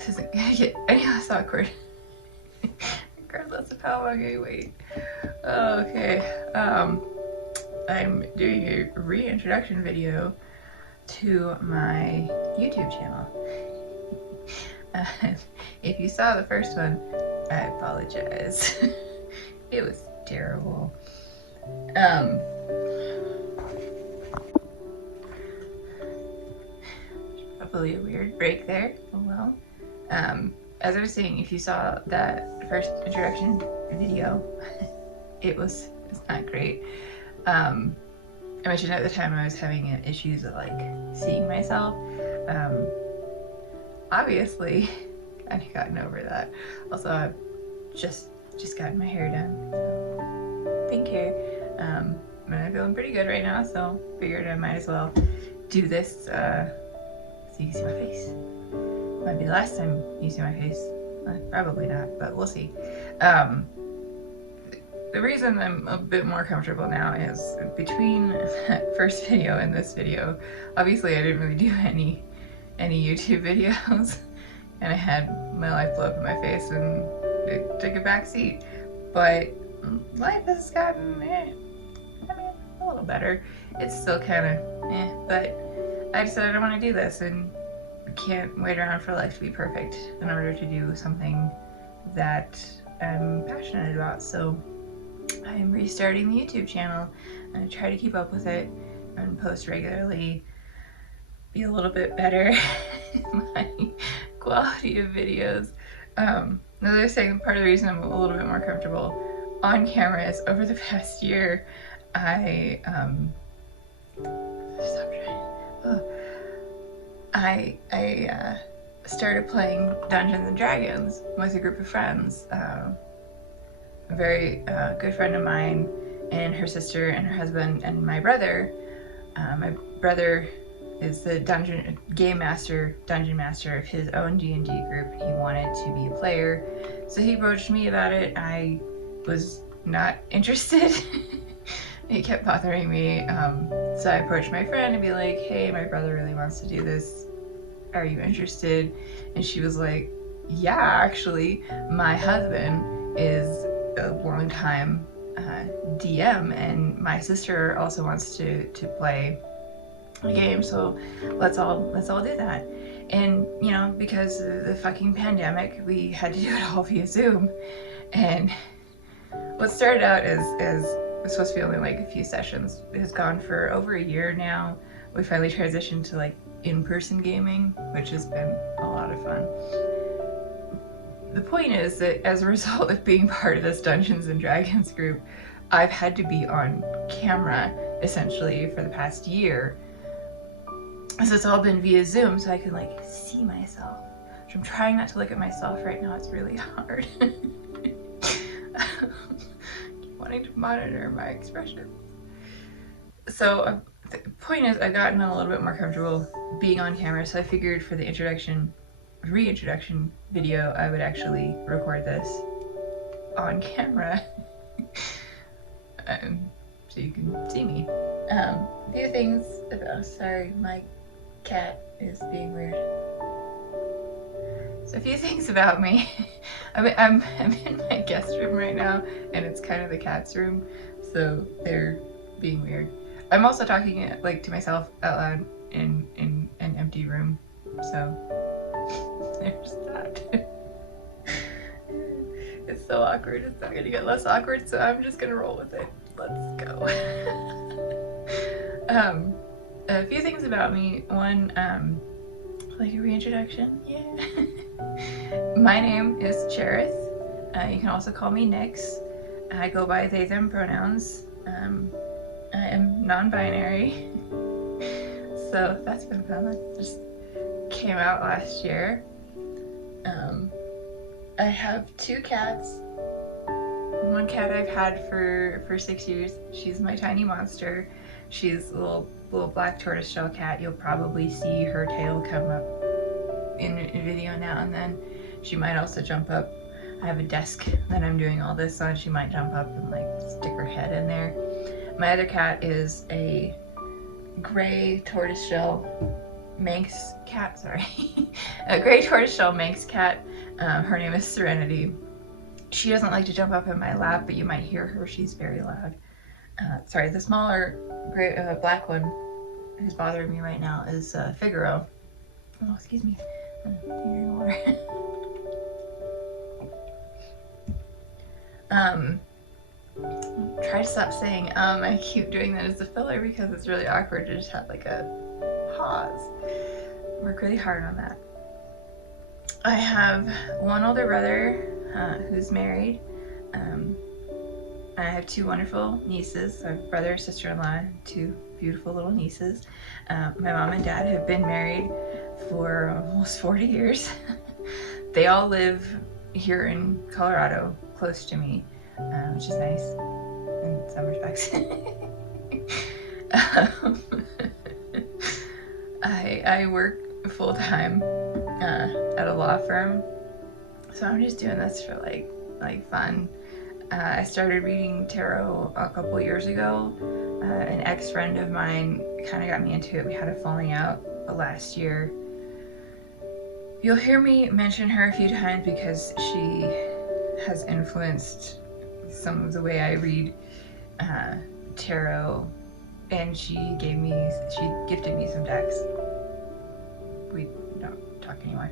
This isn't gonna get any less awkward. Regardless of how long I wait. Okay, I'm doing a reintroduction video to my YouTube channel. If you saw the first one, I apologize. It was terrible. Probably a weird break there. Oh well. As I was saying, if you saw that first introduction video, it's not great. I mentioned at the time I was having issues with like seeing myself. Obviously, kind of gotten over that. Also, I've just gotten my hair done, so pink hair. I'm feeling pretty good right now, so figured I might as well do this so you can see my face. Might be the last time you see my face. Probably not, but we'll see. The reason I'm a bit more comfortable now is between that first video and this video, obviously I didn't really do any YouTube videos, and I had my life blow up in my face and it took a back seat. But life has gotten, a little better. It's still kind of, but I decided I want to do this, and can't wait around for life to be perfect in order to do something that I'm passionate about. So I'm restarting the YouTube channel and try to keep up with it and post regularly, be a little bit better in my quality of videos. Another thing, part of the reason I'm a little bit more comfortable on camera is over the past year, I started playing Dungeons and Dragons with a group of friends. A very good friend of mine and her sister and her husband and my brother. My brother is the dungeon master of his own D&D group. He wanted to be a player, so he approached me about it. I was not interested. It kept bothering me, so I approached my friend and be like, hey, my brother really wants to do this. Are you interested? And she was like, yeah, actually, my husband is a long-time DM, and my sister also wants to play a game, so let's all do that. And you know, because of the fucking pandemic, we had to do it all via Zoom. And what started out as it was supposed to be only like a few sessions, it has gone for over a year now. We finally transitioned to like in-person gaming, which has been a lot of fun. The point is that as a result of being part of this Dungeons and Dragons group, I've had to be on camera essentially for the past year. So it's all been via Zoom, so I can like see myself. Which I'm trying not to look at myself right now, it's really hard. Wanting to monitor my expression. So the point is, I've gotten a little bit more comfortable being on camera, so I figured for the reintroduction video, I would actually record this on camera. So you can see me. A few things about, sorry, my cat is being weird. So a few things about me. I'm in my guest room right now, and it's kind of the cat's room, so they're being weird. I'm also talking like to myself out loud in an empty room, so there's that. It's so awkward. It's not gonna get less awkward, so I'm just gonna roll with it. Let's go. A few things about me. One, like a reintroduction. Yeah. My name is Cherith. You can also call me Nyx. I go by they, them pronouns. I am non-binary. So that's been fun. That just came out last year. I have 2 cats. One cat I've had for 6 years. She's my tiny monster. She's a little black tortoiseshell cat. You'll probably see her tail come up in a video now and then. She might also jump up. I have a desk that I'm doing all this on. She might jump up and like stick her head in there. My other cat is a gray tortoiseshell Manx cat, sorry, a gray tortoiseshell Manx cat. Her name is Serenity. She doesn't like to jump up in my lap, but you might hear her. She's very loud. Sorry, the smaller gray, black one who's bothering me right now is Figaro. Oh, excuse me. I'm drinking water. Try to stop saying I keep doing that as a filler because it's really awkward to just have like a pause. Work really hard on that. I have one older brother who's married. I have two wonderful nieces. I have brother, sister-in-law, two beautiful little nieces. My mom and dad have been married for almost 40 years. They all live here in Colorado, close to me, which is nice in some respects. I work full-time at a law firm, so I'm just doing this for like fun. I started reading tarot a couple years ago. An ex-friend of mine kind of got me into it. We had a falling out last year. You'll hear me mention her a few times because she has influenced some of the way I read tarot, and she gifted me some decks. We don't talk anymore.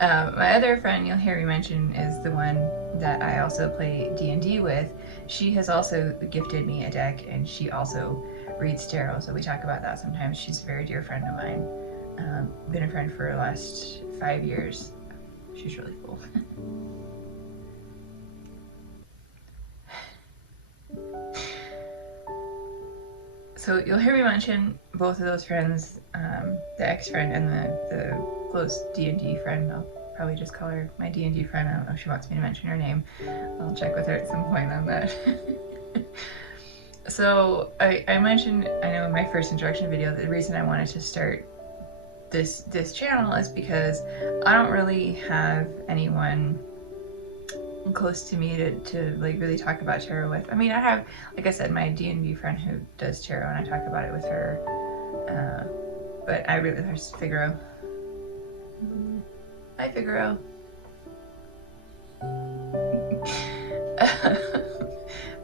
My other friend you'll hear me mention is the one that I also play D&D with. She has also gifted me a deck, and she also reads tarot, so we talk about that sometimes. She's a very dear friend of mine. Been a friend for the last 5 years. She's really cool. So you'll hear me mention both of those friends, the ex-friend and the close D&D friend. I'll probably just call her my D&D friend. I don't know if she wants me to mention her name. I'll check with her at some point on that. So I mentioned, I know in my first introduction video, the reason I wanted to start this channel is because I don't really have anyone close to me to like really talk about tarot with. I mean, I have, like I said, my D&D friend who does tarot, and I talk about it with her. But there's Figaro. Hi, Figaro.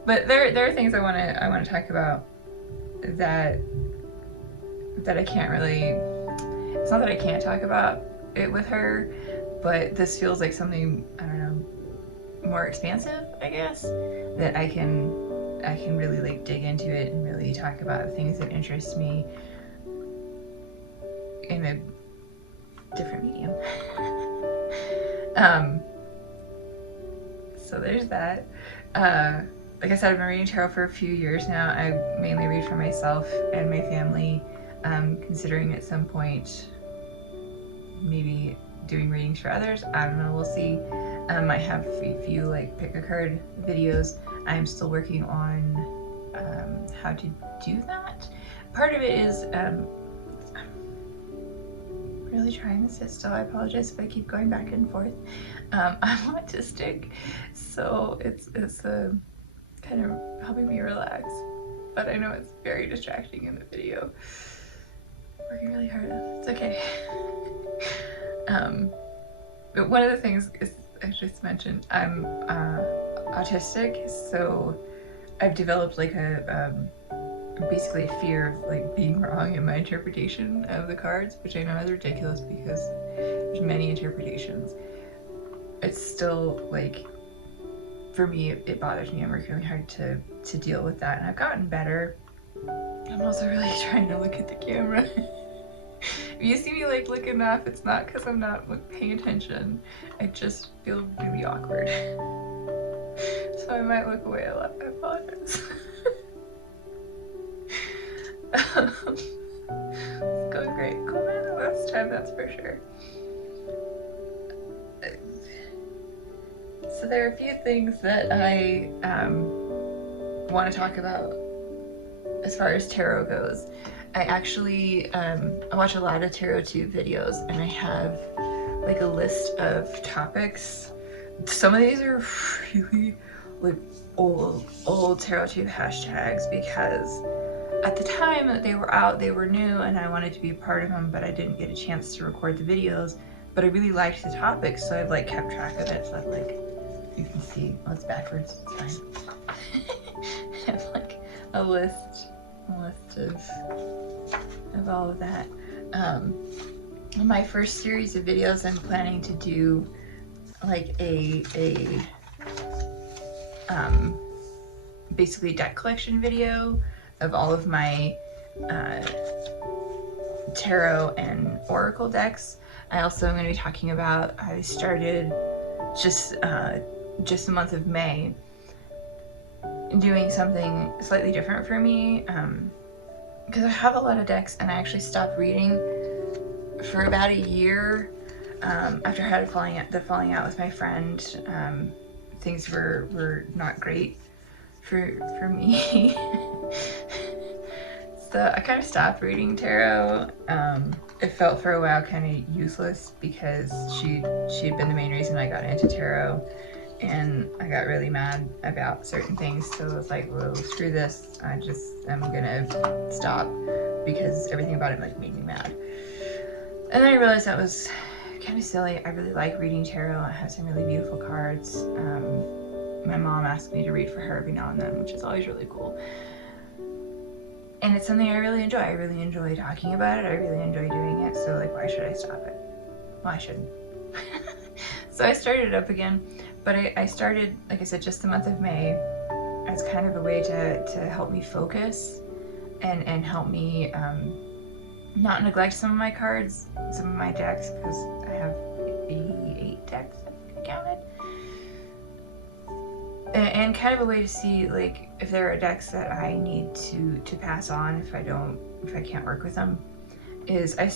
But there are things I want to talk about that I can't really. It's not that I can't talk about it with her, but this feels like something, I don't know, more expansive, I guess, that I can really like dig into it and really talk about the things that interest me in a different medium. So there's that. Like I said, I've been reading tarot for a few years now. I mainly read for myself and my family, considering at some point maybe doing readings for others. I don't know, we'll see. I have a few like pick a card videos. I'm still working on how to do that. Part of it is I'm really trying to sit still. I apologize if I keep going back and forth. I'm autistic, so it's kind of helping me relax, but I know it's very distracting in the video. Working really hard. It's okay. But one of the things is, I just mentioned, I'm autistic, so I've developed like basically a fear of like being wrong in my interpretation of the cards, which I know is ridiculous because there's many interpretations. It's still like, for me, it bothers me. I'm working really hard to deal with that, and I've gotten better. I'm also really trying to look at the camera. If you see me like looking off, it's not because I'm not paying attention. I just feel really awkward. So I might look away a lot. I apologize. It's going great. Cool, man. The last time, that's for sure. So there are a few things that I want to talk about as far as tarot goes. I actually I watch a lot of TarotTube videos, and I have like a list of topics. Some of these are really like old TarotTube hashtags because at the time that they were out, they were new and I wanted to be a part of them, but I didn't get a chance to record the videos. But I really liked the topics, so I've like kept track of it. So I've like, you can see, oh, it's backwards, it's fine. I have like a list of all of that. My first series of videos, I'm planning to do like a basically deck collection video of all of my tarot and oracle decks. I also am going to be talking about, I started just the month of May doing something slightly different for me, because I have a lot of decks and I actually stopped reading for about a year after I had the falling out with my friend. Things were not great for me. So I kind of stopped reading tarot. It felt for a while kind of useless because she had been the main reason I got into tarot, and I got really mad about certain things. So I was like, well, screw this. I'm gonna stop because everything about it like made me mad. And then I realized that was kind of silly. I really like reading tarot. It has some really beautiful cards. My mom asked me to read for her every now and then, which is always really cool. And it's something I really enjoy. I really enjoy talking about it. I really enjoy doing it. So like, why should I stop it? Well, I shouldn't. So I started it up again, but I started, like I said, just the month of May as kind of a way to help me focus and help me not neglect some of my cards, some of my decks, because I have 88 decks, I counted. And kind of a way to see like if there are decks that I need to pass on if I can't work with them. Is I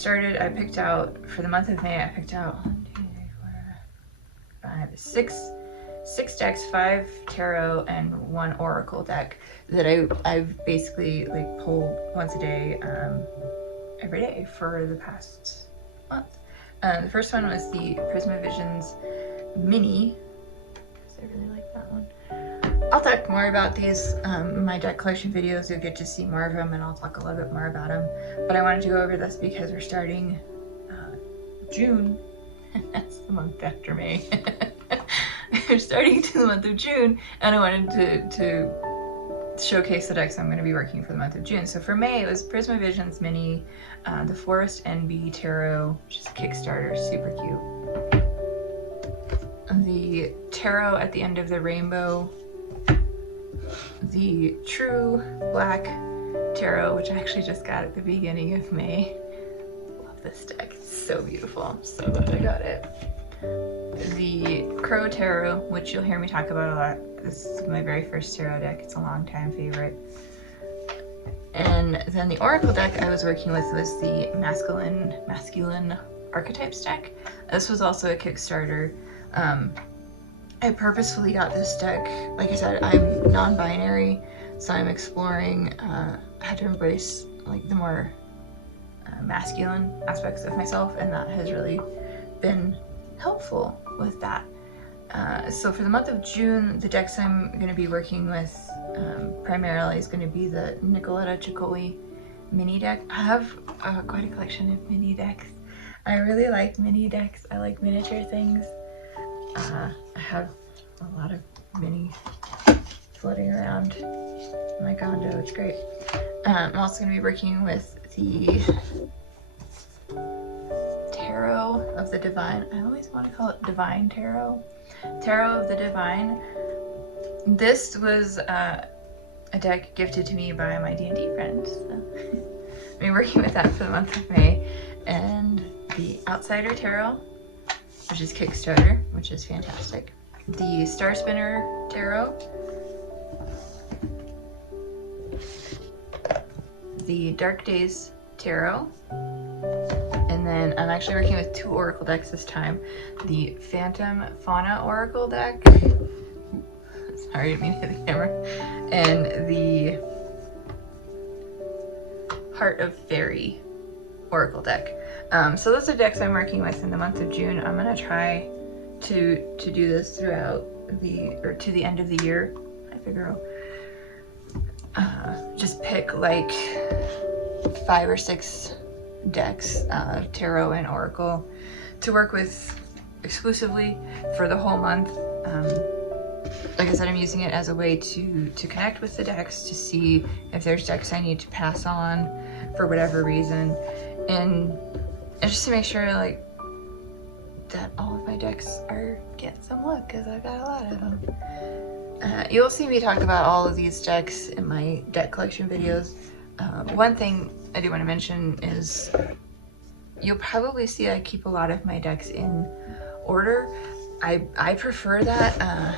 picked out for the month of May, I picked out 1, 2, 3, 4, 5, 6 decks, 5 tarot and 1 oracle deck that I've basically like pulled once a day, every day for the past month. The first one was the Prisma Visions Mini. I really like that one. I'll talk more about these in my deck collection videos. You'll get to see more of them and I'll talk a little bit more about them. But I wanted to go over this because we're starting June. That's the month after May. We're starting to the month of June and I wanted to showcase the decks I'm going to be working for the month of June. So for May, it was Prisma Visions Mini, the Forest Envy Tarot, which is a Kickstarter, super cute. The Tarot at the End of the Rainbow, the True Black Tarot, which I actually just got at the beginning of May. Love this deck, it's so beautiful. I'm so glad I got it. The Crow Tarot, which you'll hear me talk about a lot. This is my very first tarot deck. It's a long-time favorite. And then the Oracle deck I was working with was the Masculine Archetypes deck. This was also a Kickstarter. I purposefully got this deck. Like I said, I'm non-binary, so I'm exploring how to embrace like the more masculine aspects of myself, and that has really been helpful with that. So for the month of June, the decks I'm going to be working with primarily is going to be the Nicoletta Ciccoli mini deck. I have quite a collection of mini decks. I really like mini decks. I like miniature things. I have a lot of minis floating around in my condo. It's great. I'm also going to be working with the Tarot of the Divine. I always want to call it Divine Tarot. Tarot of the Divine. This was a deck gifted to me by my D&D friends. So I'll be working with that for the month of May. And the Outsider Tarot, which is Kickstarter, which is fantastic. The Star Spinner Tarot. The Dark Days Tarot. And then I'm actually working with 2 Oracle decks this time. The Phantom Fauna Oracle deck. Sorry, I didn't mean to hit the camera. And the Heart of Fairy Oracle deck. So those are decks I'm working with in the month of June. I'm gonna try to do this throughout to the end of the year. I figure I'll just pick pick like 5 or 6 decks, tarot and oracle, to work with exclusively for the whole month. Like I said, I'm using it as a way to connect with the decks, to see if there's decks I need to pass on for whatever reason, and just to make sure like that all of my decks are getting some luck, because I've got a lot of them. You'll see me talk about all of these decks in my deck collection videos. One thing I do want to mention is you'll probably see I keep a lot of my decks in order. I prefer that.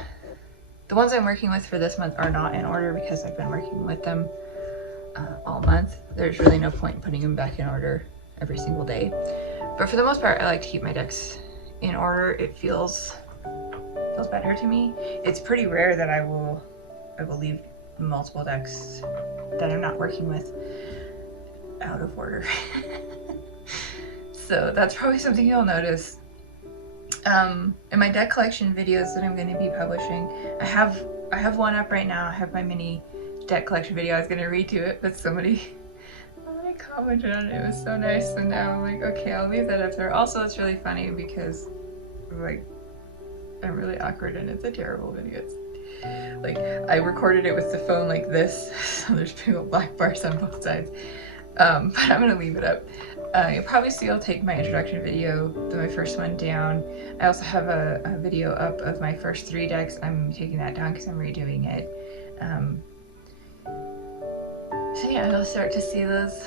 The ones I'm working with for this month are not in order because I've been working with them all month. There's really no point in putting them back in order every single day. But for the most part, I like to keep my decks in order. It feels better to me. It's pretty rare that I will leave multiple decks that I'm not working with out of order. So that's probably something you'll notice. In my deck collection videos that I'm going to be publishing, I have one up right now. I have my mini deck collection video. I was going to redo it, but somebody commented on it. It was so nice, and now I'm like, okay, I'll leave that up there. Also, it's really funny because like I'm really awkward and it's a terrible video. It's like I recorded it with the phone like this, so there's big old black bars on both sides. But I'm gonna leave it up. You'll probably see I'll take my introduction video, my first one, down. I also have a video up of my first 3 decks. I'm taking that down because I'm redoing it. So yeah, you'll start to see those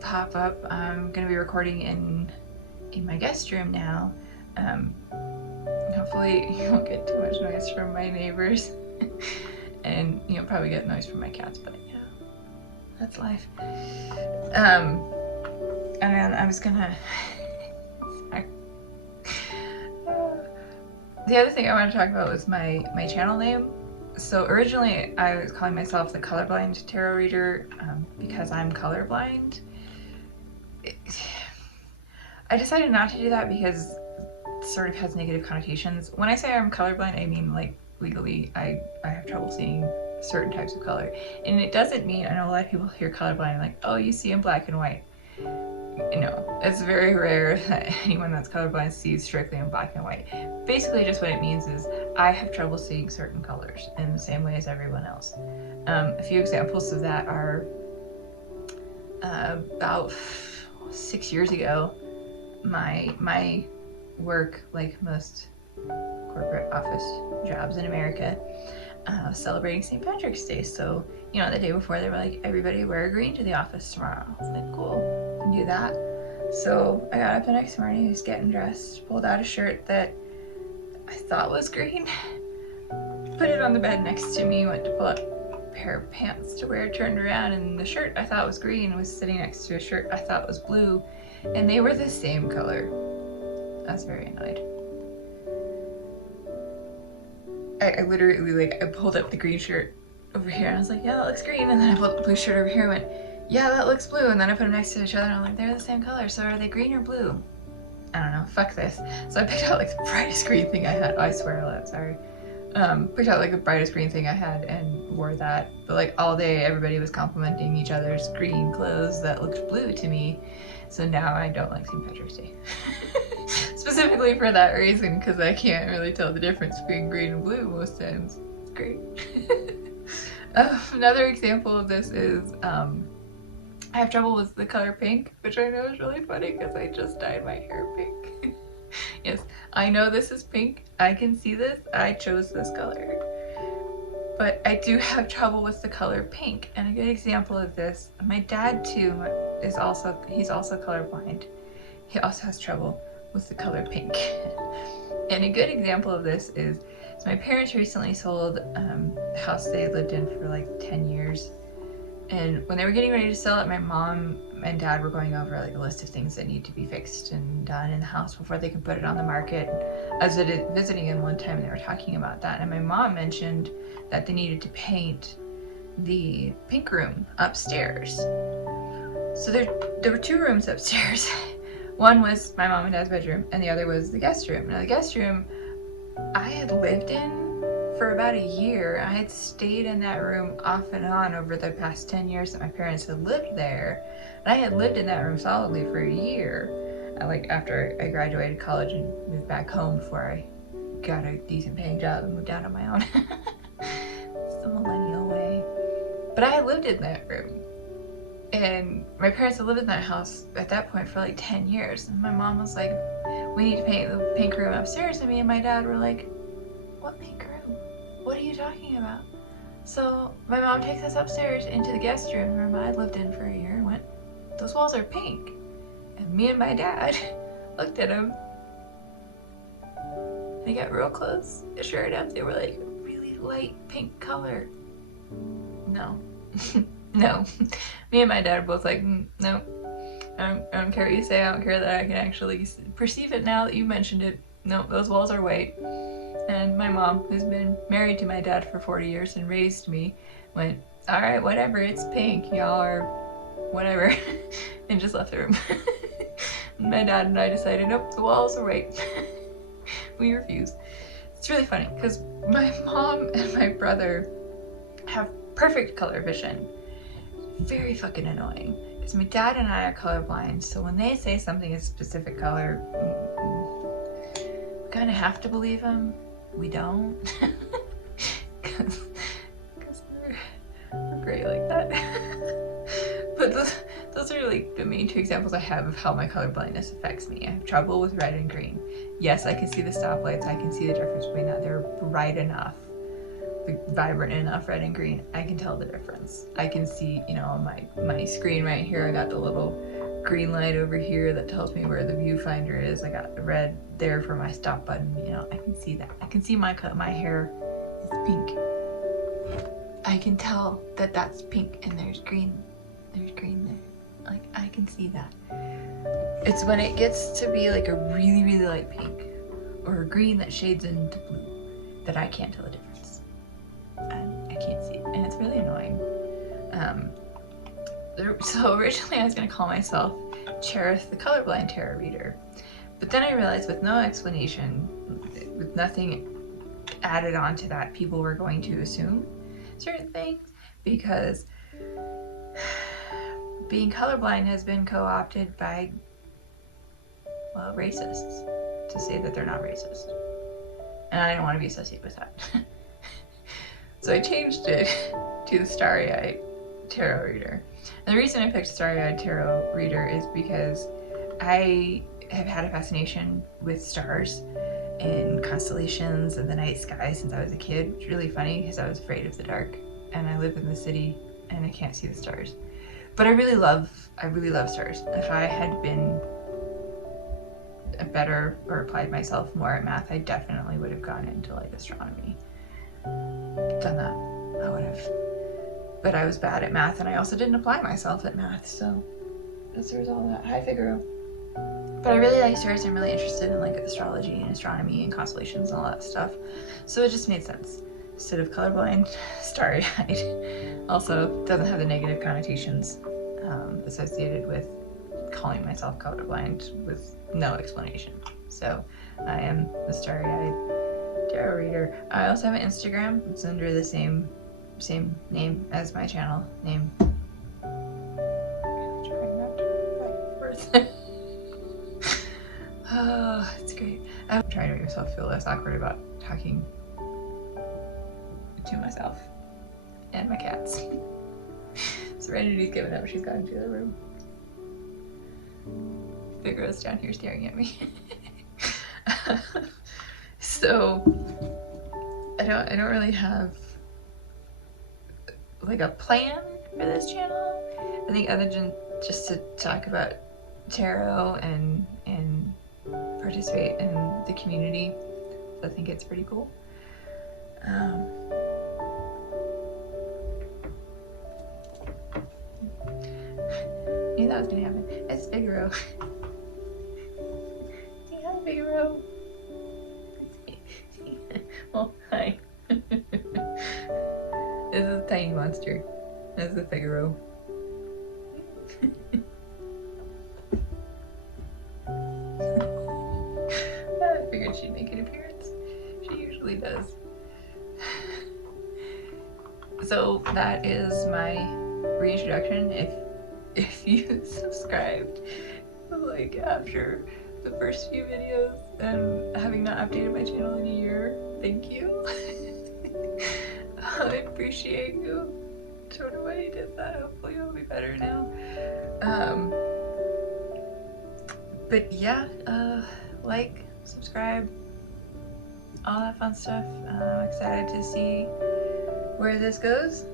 pop up. I'm gonna be recording in my guest room now. Hopefully you won't get too much noise from my neighbors. And you'll probably get noise from my cats, but yeah, that's life. And then I was gonna sorry. The other thing I want to talk about was my channel name. So originally I was calling myself the Colorblind Tarot Reader because I'm colorblind. I decided not to do that because it sort of has negative connotations. When I say I'm colorblind, I mean like legally I have trouble seeing certain types of color. And it doesn't mean, I know a lot of people hear colorblind and like, oh, you see in black and white. No, it's very rare that anyone that's colorblind sees strictly in black and white. Basically just what it means is I have trouble seeing certain colors in the same way as everyone else. A few examples of that are about 6 years ago, my work, like most corporate office jobs in America, celebrating St. Patrick's Day. So, you know, the day before they were like, everybody wear green to the office tomorrow. I was like, cool, can do that. So I got up the next morning, I was getting dressed, pulled out a shirt that I thought was green, put it on the bed next to me, went to pull up a pair of pants to wear, turned around, and the shirt I thought was green was sitting next to a shirt I thought was blue, and they were the same color. I was very annoyed. I literally, like, I pulled up the green shirt over here and I was like, yeah, that looks green, and then I pulled up the blue shirt over here and went, yeah, that looks blue, and then I put them next to each other and I'm like, they're the same color, so are they green or blue? I don't know, fuck this. So I picked out like the brightest green thing I had. Oh, I swear a lot, sorry. Picked out like the brightest green thing I had and wore that. But like all day everybody was complimenting each other's green clothes that looked blue to me. So now I don't like St. Patrick's Day. Specifically for that reason, because I can't really tell the difference between green and blue most times. It's great. Another example of this is I have trouble with the color pink, which I know is really funny because I just dyed my hair pink. Yes, I know this is pink. I can see this. I chose this color. But I do have trouble with the color pink. And a good example of this, my dad too he's also colorblind. He also has trouble with the color pink. And a good example of this is, so my parents recently sold the house they lived in for like 10 years. And when they were getting ready to sell it, my mom and dad were going over like a list of things that need to be fixed and done in the house before they could put it on the market. I was visiting them one time and they were talking about that, and my mom mentioned that they needed to paint the pink room upstairs. So there were 2 rooms upstairs. One was my mom and dad's bedroom and the other was the guest room. Now the guest room I had lived in for about a year. I had stayed in that room off and on over the past 10 years that my parents had lived there. And I had lived in that room solidly for a year. Like after I graduated college and moved back home before I got a decent paying job and moved out on my own. It's the millennial way. But I had lived in that room. And my parents had lived in that house at that point for like 10 years. And my mom was like, we need to paint the pink room upstairs. And me and my dad were like, what pink room? What are you talking about? So my mom takes us upstairs into the guest room I'd lived in for a year and went, those walls are pink. And me and my dad looked at them. They got real close. Sure enough, they were like really light pink color. No. No. Me and my dad were both like, no. I don't care what you say. I don't care that I can actually perceive it now that you mentioned it. No, those walls are white. And my mom, who's been married to my dad for 40 years and raised me, went, all right, whatever, it's pink. Y'all are whatever. And just left the room. My dad and I decided, nope, the walls are white. We refuse. It's really funny because my mom and my brother have perfect color vision. Very fucking annoying. Because my dad and I are colorblind, so when they say something is a specific color, we kind of have to believe them. We don't. Because we're great like that. But those are like the main two examples I have of how my color blindness affects me. I have trouble with red and green. Yes, I can see the stoplights. I can see the difference between that. They're bright enough, vibrant enough red and green. I can tell the difference. I can see, you know, on my screen right here, I got the little green light over here that tells me where the viewfinder is. I got the red there for my stop button. You know, I can see that. I can see my hair is pink. I can tell that that's pink and there's green. There's green there. Like, I can see that. It's when it gets to be like a really, really light pink or a green that shades into blue that I can't tell the difference. I can't see it, and it's really annoying. So originally I was going to call myself Cherith the Colorblind Tarot Reader, but then I realized with no explanation, with nothing added on to that, people were going to assume certain things because being colorblind has been co-opted by, well, racists to say that they're not racist. And I don't want to be associated with that. So I changed it to the Starry-Eyed Tarot Reader. And the reason I picked Starry-Eyed Tarot Reader is because I have had a fascination with stars and constellations and the night sky since I was a kid. It's really funny because I was afraid of the dark, and I live in the city and I can't see the stars. But I really love stars. If I had been a better or applied myself more at math, I definitely would have gone into like astronomy. Done that, I would have. But I was bad at math, and I also didn't apply myself at math, so that's the result of that. Hi, Figaro. But I really like stars. I'm really interested in like astrology and astronomy and constellations and all that stuff. So it just made sense. Instead of colorblind, starry-eyed. Also, doesn't have the negative connotations associated with calling myself colorblind with no explanation. So I am the Starry-Eyed Tarot Reader. I also have an Instagram. It's under the same name as my channel name. I'm trying not to write words. Oh, it's great. I'm trying to make myself feel less awkward about talking to myself and my cats. Serenity's given up. She's gone to the room. The girl's down here staring at me. So I don't really have like a plan for this channel. I think other than just to talk about tarot and participate in the community. I think it's pretty cool. I knew that was gonna happen. It's Figaro. Say hi, Figaro. Oh, hi. This is a tiny monster. This is the Figaro. I figured she'd make an appearance. She usually does. So that is my reintroduction. If you subscribed like after the first few videos and having not updated my channel in a year, thank you. I appreciate you. Don't know why you did that. Hopefully it'll be better now. But yeah, like, subscribe, all that fun stuff. I'm excited to see where this goes.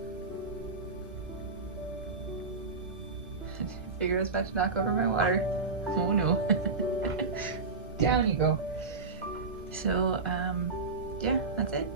Figure I was about to knock over my water. Oh no. Down you go. So, yeah, that's it.